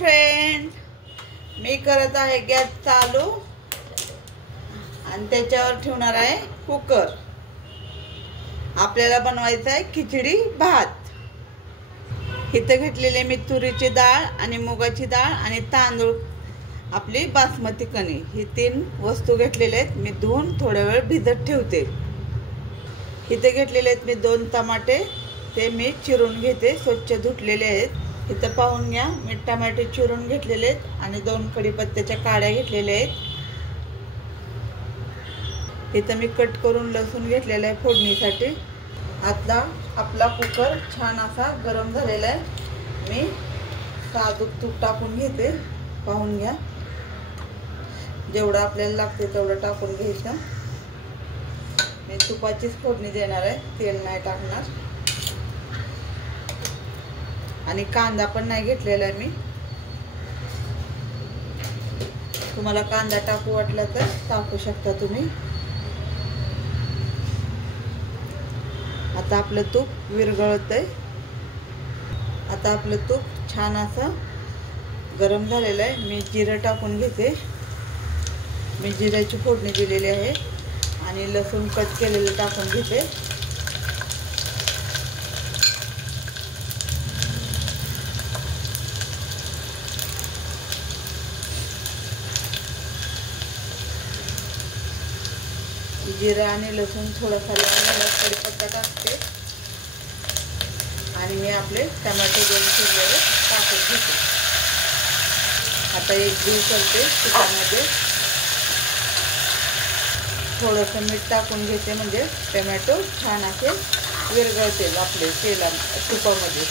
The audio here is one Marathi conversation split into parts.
फ्रेंड, मी करत आहे गॅस चालू आणि त्याच्यावर ठेवणार आहे कुकर। आपल्याला बनवायचा आहे खिचडी भात। इथे घेतलेले मी तुरीची डाळ आणि मुगाची डाळ आणि तांदूळ, आपली बासमती कणी, ही 3 वस्तू घेतलेले आहेत। मी धुवून थोडा वेळ भिजत ठेवते। इथे घेतलेले आहेत मी 2 टमाटे, ते मी चिरून घेते, स्वच्छ धुतलेले आहेत। इथं पाहून घ्या, मी टमाटे चिरून घेतलेले आहेत आणि 2 कढीपत्त्याच्या काड्या घेतलेल्या आहेत। इथं मी कट करून लसूण घेतलेला आहे फोडणीसाठी। आता आपला कुकर छान असा गरम झालेला आहे। मी साजूक तूप टाकून घेते, पाहून घ्या, जेवढं आपल्याला लागते तेवढं टाकून घ्यायचं। मी तुपाचीच फोडणी देणार आहे, तेल नाही टाकणार। आणि कांदा पण नाही घेतलेला आहे मी, तुम्हाला कांदा टाकू वाटला तर टाकू शकता तुम्ही। आता आपलं तूप विरघळतंय। आता आपलं तूप छान असं गरम झालेलं आहे। मी जिरं टाकून घेते, मी जिऱ्याची फोडणी दिलेली आहे आणि लसूण कट केलेलं टाकून घेते। जिरा आणि लसूण थोडासा कढीपत्ता टाकते आणि मी आपले टमाटे 2 चिरलेले टाकून घेते। आता एक जीव करते, त्यामध्ये थोडंसं मीठ टाकून घेते, म्हणजे टोमॅटो छान असे विरघळतील आपले तुपामध्ये।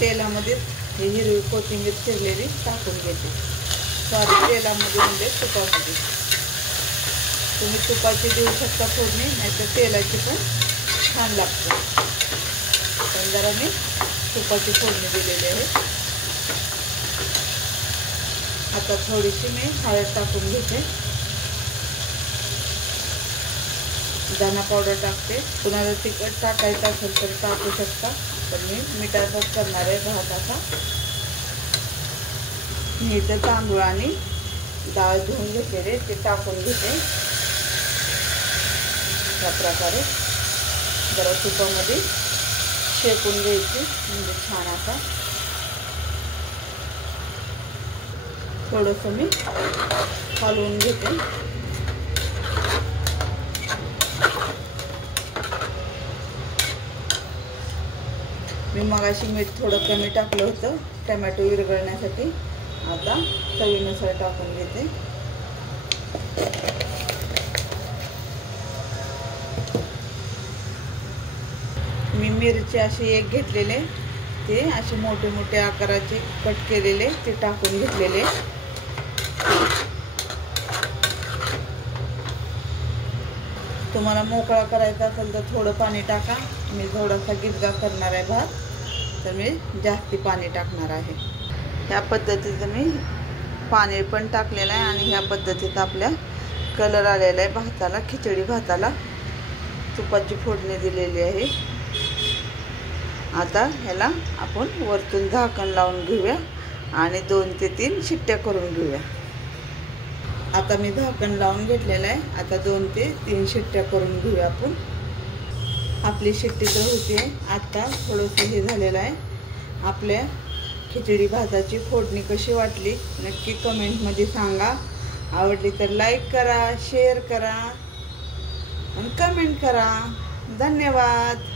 तेलामध्ये हे हिरवी कोथिंबीर चिरलेली टाकून घेते, तेलामध्ये म्हणजे तुपामध्ये। तुम्ही तुपाची देऊ शकता फोडणी, नाहीतर तेलाची पण छान लागते, पण जरा मी तुपाची फोडणी दिलेली आहे। आता थोडीशी मी हळद टाकून घेते, धना पावडर टाकते। कुणाला तिखट टाकायचं असेल तर टाकू शकता, पण मी मिठाचाच करणार आहे भाताचा। मी इथं तांदूळ आणि डाळ धुवून घेतलेले ते टाकून घेते। या प्रकारे जरा तुपामध्ये शेकून घ्यायची, म्हणजे छान असा। थोडंसं मी हलवून घेते। मी मगाशी मीठ थोडं कमी टाकलं होतं टोमॅटो विरघळण्यासाठी, आता चवीनुसार टाकून घेते। मी मिरची अशी 1 घेतलेले, ते असे मोठे मोठे आकाराचे कट केलेले ते टाकून घेतलेले। तुम्हाला मोकळा करायचा असेल तर थोडं पाणी टाका। मी थोडासा गिजगा करणार आहे भात, तर मी जास्ती पाणी टाकणार आहे। ह्या पद्धतीचं मी पाणी पण टाकलेलं आहे आणि ह्या पद्धतीत आपल्या कलर आलेला आहे भाताला, खिचडी भाताला। तुपाची फोडणी दिलेली आहे। आता ह्याला आपण वरतून झाकण लावून घेऊया आणि 2 ते 3 शिट्ट्या करून घेऊया। आता मी झाकण लावून घेतलेलं आहे, आता 2 ते 3 शिट्ट्या करून घेऊया आपण। आपली शिट्टी तर होती आहे। आता थोडंसं हे झालेलं आहे। आपल्या खिचडी भाताची फोडणी कशी वाटली नक्की कमेंटमध्ये सांगा। आवडली तर लाईक करा, शेअर करा आणि कमेंट करा। धन्यवाद।